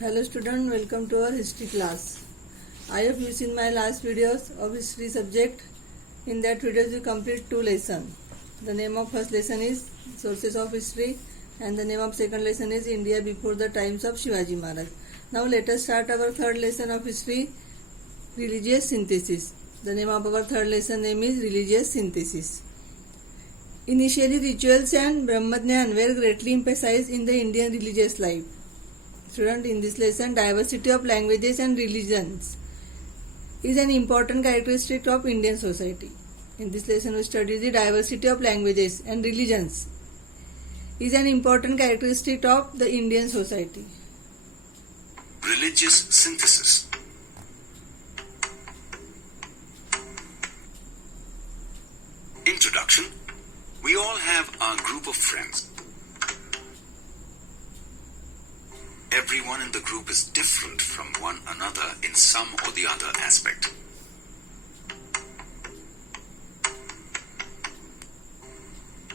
Hello student, welcome to our history class. I hope you seen my last videos of history subject. In that videos we complete two lessons. The name of first lesson is sources of history and the name of second lesson is India before the times of Shivaji Maharaj. Now let us start our third lesson of history, religious synthesis. The name of our third lesson name is religious synthesis. Initially rituals and Brahmajnan were greatly emphasized in the Indian religious life. Student, in this lesson, diversity of languages and religions is an important characteristic of Indian society. In this lesson, we study the diversity of languages and religions is an important characteristic of the Indian society. Religious synthesis. Introduction. We all have our group of friends. Everyone in the group is different from one another in some or the other aspect.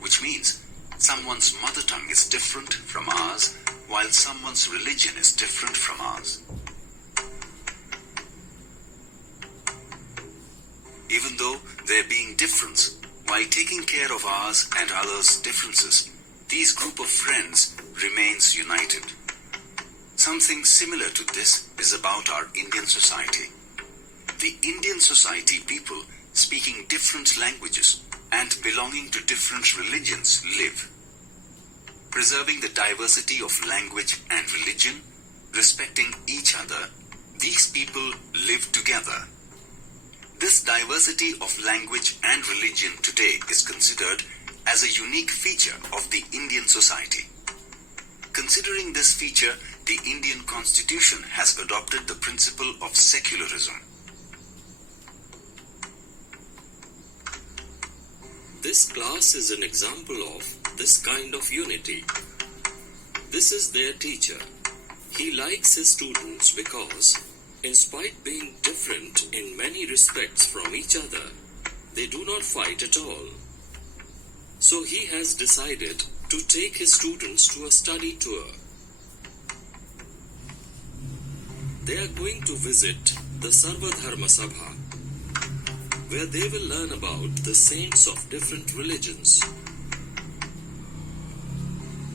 Which means someone's mother tongue is different from ours, while someone's religion is different from ours. Even though there being difference, while taking care of ours and others' differences, these group of friends remains united. Something similar to this is about our Indian society. The Indian society people speaking different languages and belonging to different religions live. Preserving the diversity of language and religion, respecting each other, these people live together. This diversity of language and religion today is considered as a unique feature of the Indian society. Considering this feature, the Indian Constitution has adopted the principle of secularism. This class is an example of this kind of unity. This is their teacher. He likes his students because, in spite being different in many respects from each other, they do not fight at all. So he has decided to take his students to a study tour. They are going to visit the Sarva Dharma Sabha, where they will learn about the saints of different religions.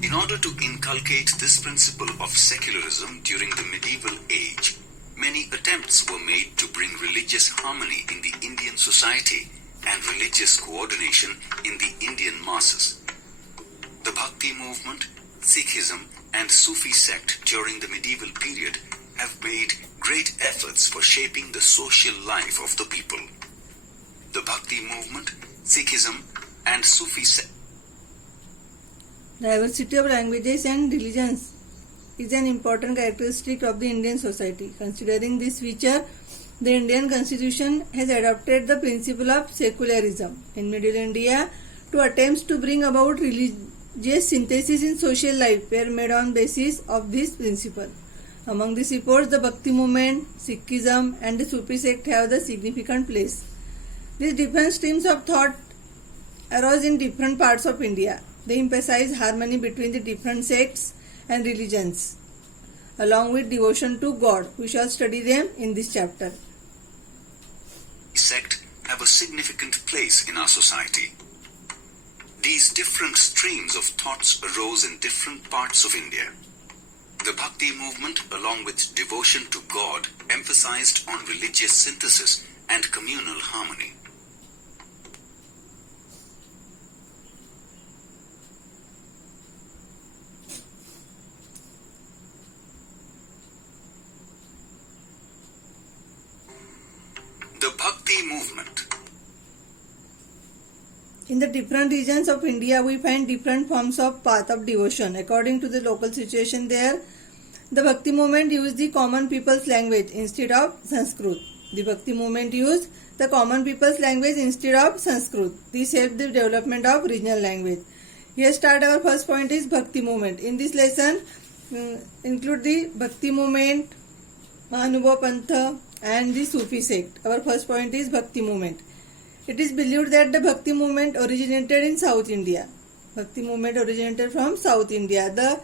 In order to inculcate this principle of secularism during the medieval age, many attempts were made to bring religious harmony in the Indian society and religious coordination in the Indian masses. The Bhakti movement, Sikhism, and Sufi sect during the medieval period have made great efforts for shaping the social life of the people. The Bhakti movement, Sikhism, and Sufi sect. Diversity of languages and religions is an important characteristic of the Indian society. Considering this feature, the Indian Constitution has adopted the principle of secularism in medieval India. Two attempts to bring about religious synthesis in social life were made on basis of this principle. Among these efforts, the Bhakti movement, Sikhism, and the Sufi sect have the significant place. These different streams of thought arose in different parts of India. They emphasize harmony between the different sects and religions, along with devotion to God. We shall study them in this chapter. Sect have a significant place in our society. These different streams of thoughts arose in different parts of India. The Bhakti movement, along with devotion to God, emphasized on religious synthesis and communal harmony. The Bhakti movement. In the different regions of India, we find different forms of path of devotion. According to the local situation there, the Bhakti movement used the common people's language instead of Sanskrit. The Bhakti movement used the common people's language instead of Sanskrit. This helped the development of regional language. Here start our first point is Bhakti movement. In this lesson, include the Bhakti movement, Mahanubhav Pantha, and the Sufi sect. Our first point is Bhakti movement. It is believed that the Bhakti movement originated in South India. Bhakti movement originated from South India. The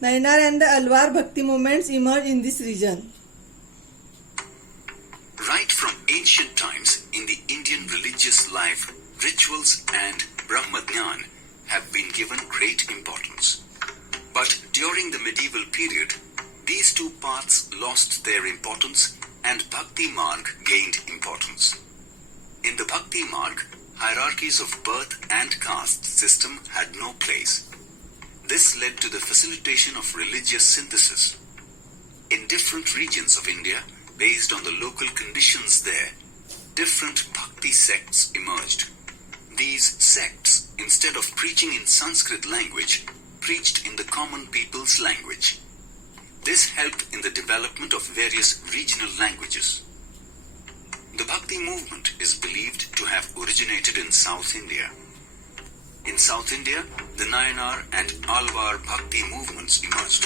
Nayanar and the Alwar Bhakti movements emerged in this region. Right from ancient times in the Indian religious life, rituals and Brahmadhyan have been given great importance. But during the medieval period, these two paths lost their importance and Bhakti Marg gained importance. In the Bhakti Marg, hierarchies of birth and caste system had no place. This led to the facilitation of religious synthesis. In different regions of India, based on the local conditions there, different Bhakti sects emerged. These sects, instead of preaching in Sanskrit language, preached in the common people's language. This helped in the development of various regional languages. The Bhakti movement is believed to have originated in South India. In South India, the Nayanar and Alwar Bhakti movements emerged.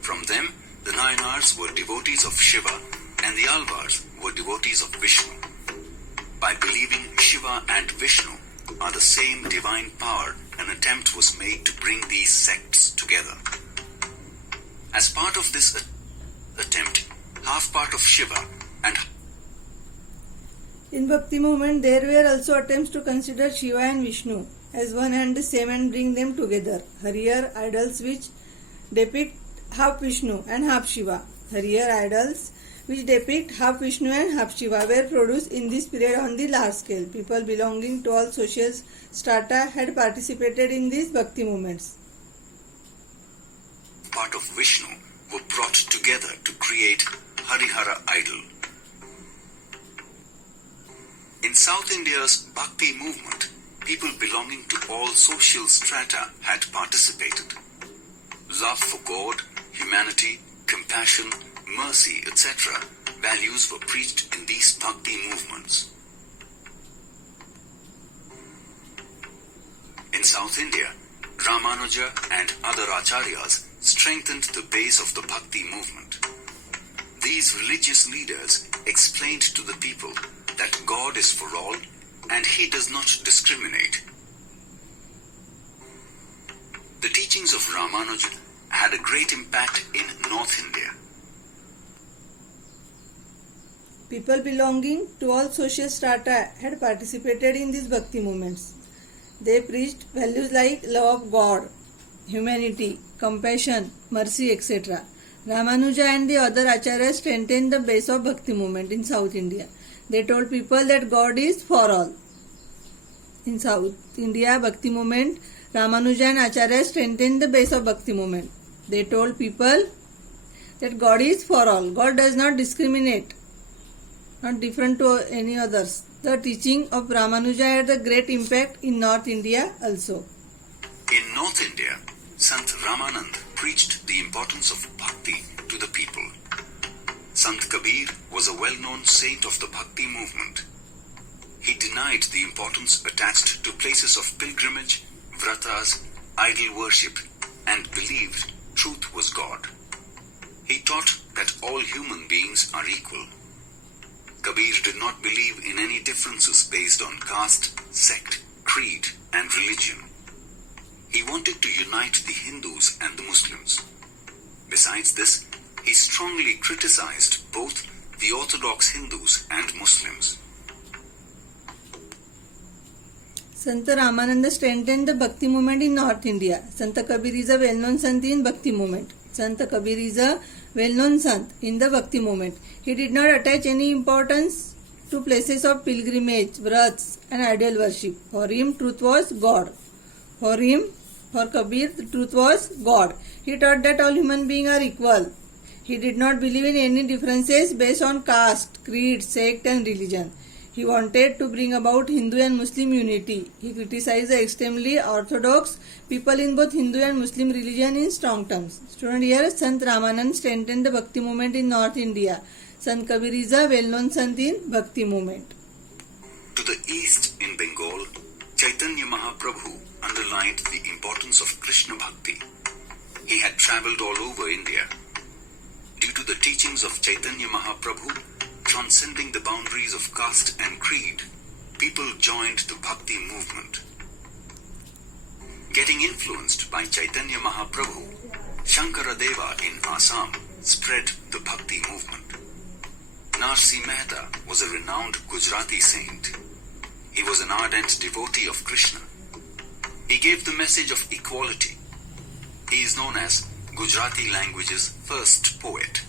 From them, the Nayanars were devotees of Shiva and the Alvars were devotees of Vishnu. By believing Shiva and Vishnu are the same divine power, an attempt was made to bring these sects together. As part of this attempt, half part of Shiva and In Bhakti movement, there were also attempts to consider Shiva and Vishnu as one and the same and bring them together. Harihar idols which depict half Vishnu and half Shiva. Harihar idols which depict half Vishnu and half Shiva were produced in this period on the large scale. People belonging to all social strata had participated in these Bhakti movements. part of Vishnu were brought together to create Harihara idol. In South India's Bhakti movement, people belonging to all social strata had participated. Love for God, humanity, compassion, mercy, etc. values were preached in these Bhakti movements. In South India, Ramanuja and other acharyas strengthened the base of the Bhakti movement. These religious leaders explained to the people that God is for all and He does not discriminate. The teachings of Ramanuja had a great impact in North India. People belonging to all social strata had participated in these Bhakti movements. They preached values like love of God, humanity, compassion, mercy, etc. Ramanuja and the other acharyas strengthened the base of Bhakti movement in South India. They told people that God is for all. In South India Bhakti movement, Ramanuja and acharyas strengthened the base of Bhakti movement. They told people that God is for all. God does not discriminate, not different to any others. The teaching of Ramanuja had a great impact in North India also. In North India, Sant Ramanand preached the importance of bhakti to the people. Sant Kabir was a well-known saint of the Bhakti movement. He denied the importance attached to places of pilgrimage, vratas, idol worship, and believed truth was God. He taught that all human beings are equal. Kabir did not believe in any differences based on caste, sect, creed, and religion. He wanted to unite the Hindus and the Muslims. Besides this, he strongly criticized both the Orthodox Hindus and Muslims. Sant Ramananda strengthened the Bhakti movement in North India. Sant Kabir is a well-known sant in Bhakti movement. Sant Kabir is a well-known sant in the Bhakti movement. He did not attach any importance to places of pilgrimage, vrats and idol worship. For him, truth was God. For Kabir, the truth was God. He taught that all human beings are equal. He did not believe in any differences based on caste, creed, sect and religion. He wanted to bring about Hindu and Muslim unity. He criticized the extremely orthodox people in both Hindu and Muslim religion in strong terms. Student, here Sant Ramanand strengthened the Bhakti movement in North India. Sant Kabir is a well-known sant in Bhakti movement. To the east in Bengal, Chaitanya Mahaprabhu underlined the importance of Krishna Bhakti. He had travelled all over India. Due to the teachings of Chaitanya Mahaprabhu, transcending the boundaries of caste and creed, people joined the Bhakti movement. Getting influenced by Chaitanya Mahaprabhu, Shankaradeva in Assam spread the Bhakti movement. Narsi Mehta was a renowned Gujarati saint. He was an ardent devotee of Krishna. He gave the message of equality. He is known as Gujarati language's first poet.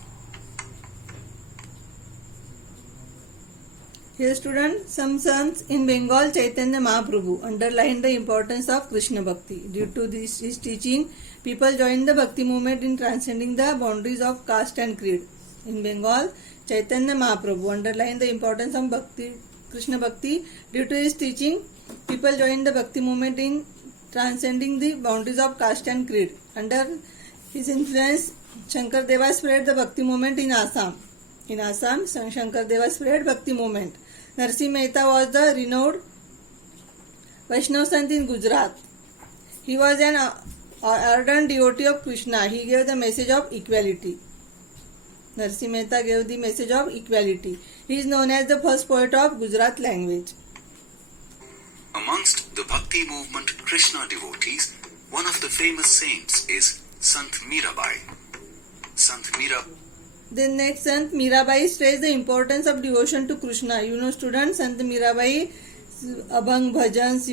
Here students, some sons in Bengal, Chaitanya Mahaprabhu underlined the importance of Krishna Bhakti. Due to his teaching, people joined the Bhakti movement in transcending the boundaries of caste and creed. In Bengal, Chaitanya Mahaprabhu underlined the importance of Krishna Bhakti. Due to his teaching, people joined the Bhakti movement in transcending the boundaries of caste and creed. Under his influence, Shankar Deva spread the Bhakti movement in Assam. In Assam, Shankar Deva spread Bhakti movement. Narsi Mehta was the renowned Vaishnav Sant in Gujarat. He was an ardent devotee of Krishna. He gave the message of equality. Narsi Mehta gave the message of equality. He is known as the first poet of Gujarat language. Amongst the Bhakti movement Krishna devotees, one of the famous saints is Sant Mirabai. Sant Mirabai. Then next, Sant Mirabai stressed the importance of devotion to Krishna. You know students, Sant Mirabai, Abhang Bhajans,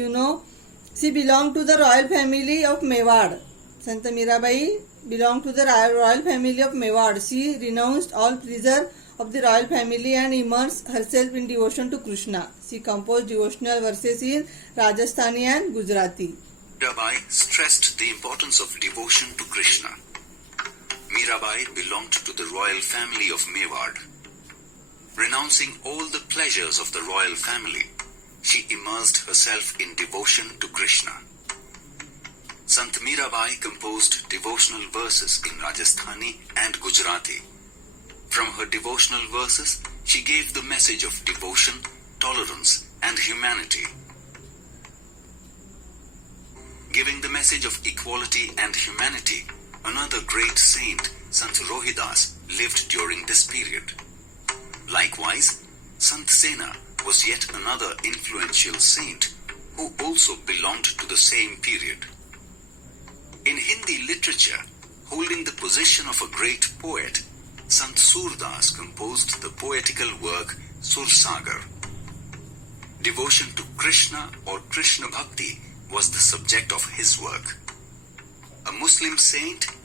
she belonged to the royal family of Mewad. Sant Mirabai belonged to the royal family of Mewad. She renounced all pleasure of the royal family and immersed herself in devotion to Krishna. She composed devotional verses in Rajasthani and Gujarati. Mirabai stressed the importance of devotion to Krishna. Mirabai belonged to the royal family of Mewad. Renouncing all the pleasures of the royal family, she immersed herself in devotion to Krishna. Sant Mirabai composed devotional verses in Rajasthani and Gujarati. From her devotional verses, she gave the message of devotion, tolerance, and humanity. Giving the message of equality and humanity, another great saint, Sant Rohidas, lived during this period. Likewise, Sant Sena was yet another influential saint who also belonged to the same period. In Hindi literature, holding the position of a great poet, Sant Surdas composed the poetical work Sursagar. Devotion to Krishna or Krishna Bhakti was the subject of his work. A Muslim saint